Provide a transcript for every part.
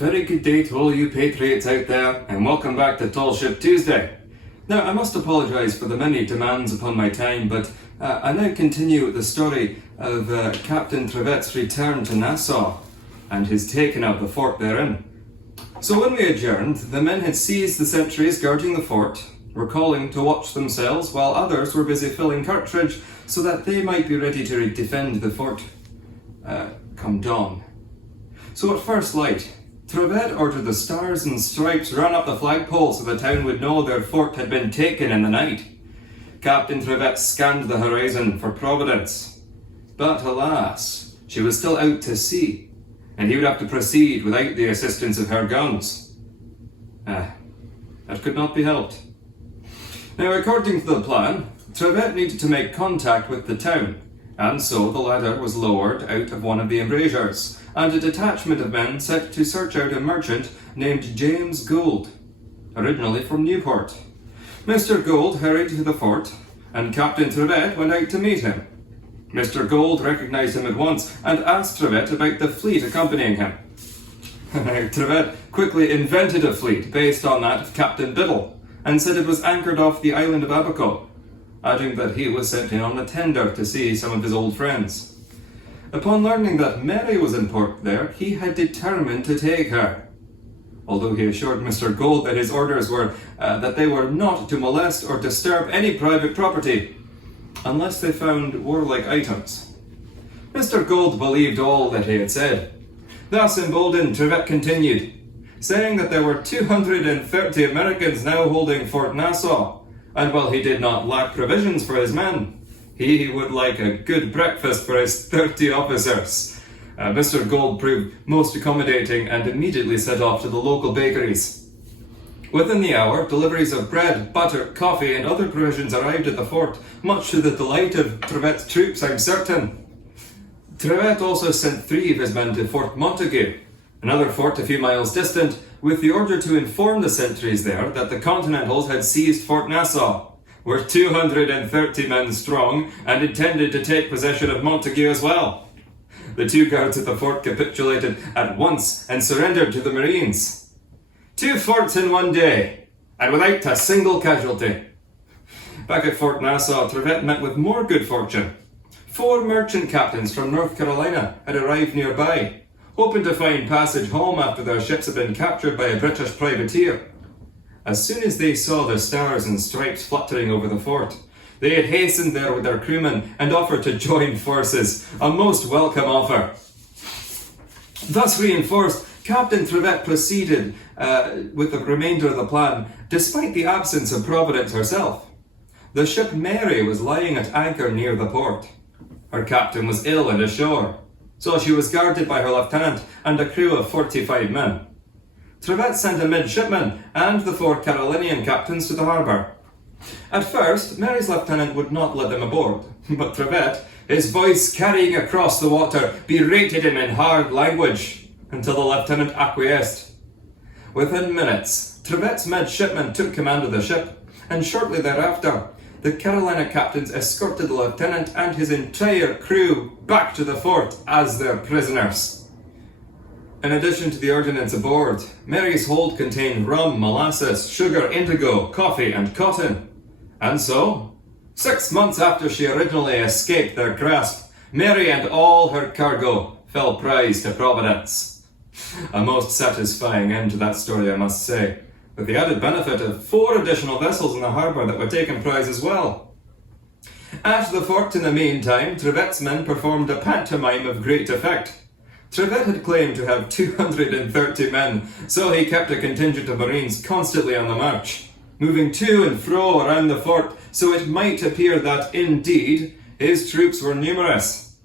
very good day to all you patriots out there, and welcome back to Tall Ship Tuesday. Now, I must apologise for the many demands upon my time, but I now continue with the story of Captain Trevett's return to Nassau and his taking of the fort therein. So when we adjourned, the men had seized the sentries guarding the fort, recalling to watch themselves while others were busy filling cartridge so that they might be ready to defend the fort come dawn. So at first light, Trevett ordered the stars and stripes run up the flagpole so the town would know their fort had been taken in the night. Captain Trevett scanned the horizon for Providence, but alas, she was still out to sea, and he would have to proceed without the assistance of her guns. That could not be helped. Now, according to the plan, Trevett needed to make contact with the town, and so the ladder was lowered out of one of the embrasures, and a detachment of men set to search out a merchant named James Gould, originally from Newport. Mr. Gould hurried to the fort, and Captain Trevett went out to meet him. Mr. Gould recognised him at once and asked Trevett about the fleet accompanying him. Trevett quickly invented a fleet based on that of Captain Biddle, and said it was anchored off the island of Abaco, adding that he was sent in on a tender to see some of his old friends. Upon learning that Mary was in port there, he had determined to take her, although he assured Mr. Gould that his orders were that they were not to molest or disturb any private property, unless they found warlike items. Mr. Gould believed all that he had said. Thus emboldened, Trevett continued, saying that there were 230 Americans now holding Fort Nassau, and while he did not lack provisions for his men, he would like a good breakfast for his 30 officers. Mr. Gould proved most accommodating and immediately set off to the local bakeries. Within the hour, deliveries of bread, butter, coffee, and other provisions arrived at the fort, much to the delight of Trevett's troops, I'm certain. Trevett also sent 3 of his men to Fort Montague, another fort a few miles distant, with the order to inform the sentries there that the Continentals had seized Fort Nassau, were 230 men strong, and intended to take possession of Montague as well. The 2 guards at the fort capitulated at once and surrendered to the Marines. 2 forts in one day, and without a single casualty. Back at Fort Nassau, Trevett met with more good fortune. 4 merchant captains from North Carolina had arrived nearby, hoping to find passage home after their ships had been captured by a British privateer. As soon as they saw the stars and stripes fluttering over the fort, they had hastened there with their crewmen and offered to join forces, a most welcome offer. Thus reinforced, Captain Trevett proceeded with the remainder of the plan, despite the absence of Providence herself. The ship Mary was lying at anchor near the port. Her captain was ill and ashore, so she was guarded by her lieutenant and a crew of 45 men. Trevett sent a midshipman and the 4 Carolinian captains to the harbour. At first, Mary's lieutenant would not let them aboard, but Trevett, his voice carrying across the water, berated him in hard language, until the lieutenant acquiesced. Within minutes, Trevett's midshipman took command of the ship, and shortly thereafter, the Carolina captains escorted the lieutenant and his entire crew back to the fort as their prisoners. In addition to the ordnance aboard, Mary's hold contained rum, molasses, sugar, indigo, coffee, and cotton. And so, 6 months after she originally escaped their grasp, Mary and all her cargo fell prize to Providence. A most satisfying end to that story, I must say, with the added benefit of 4 additional vessels in the harbour that were taken prize as well. At the fort in the meantime, Trevett's men performed a pantomime of great effect. Trevett had claimed to have 230 men, so he kept a contingent of Marines constantly on the march, moving to and fro around the fort so it might appear that, indeed, his troops were numerous.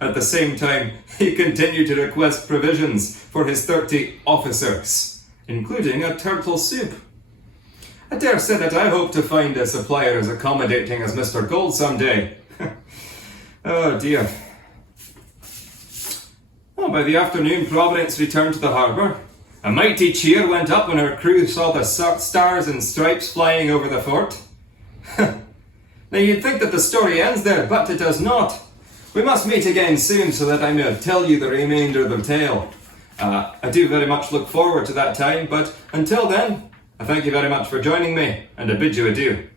At the same time, he continued to request provisions for his 30 officers, including a turtle soup. I dare say that I hope to find a supplier as accommodating as Mr. Gould someday. Oh dear. Well, by the afternoon, Providence returned to the harbour. A mighty cheer went up when her crew saw the stars and stripes flying over the fort. Now you'd think that the story ends there, but it does not. We must meet again soon so that I may tell you the remainder of the tale. I do very much look forward to that time, but until then, I thank you very much for joining me, and I bid you adieu.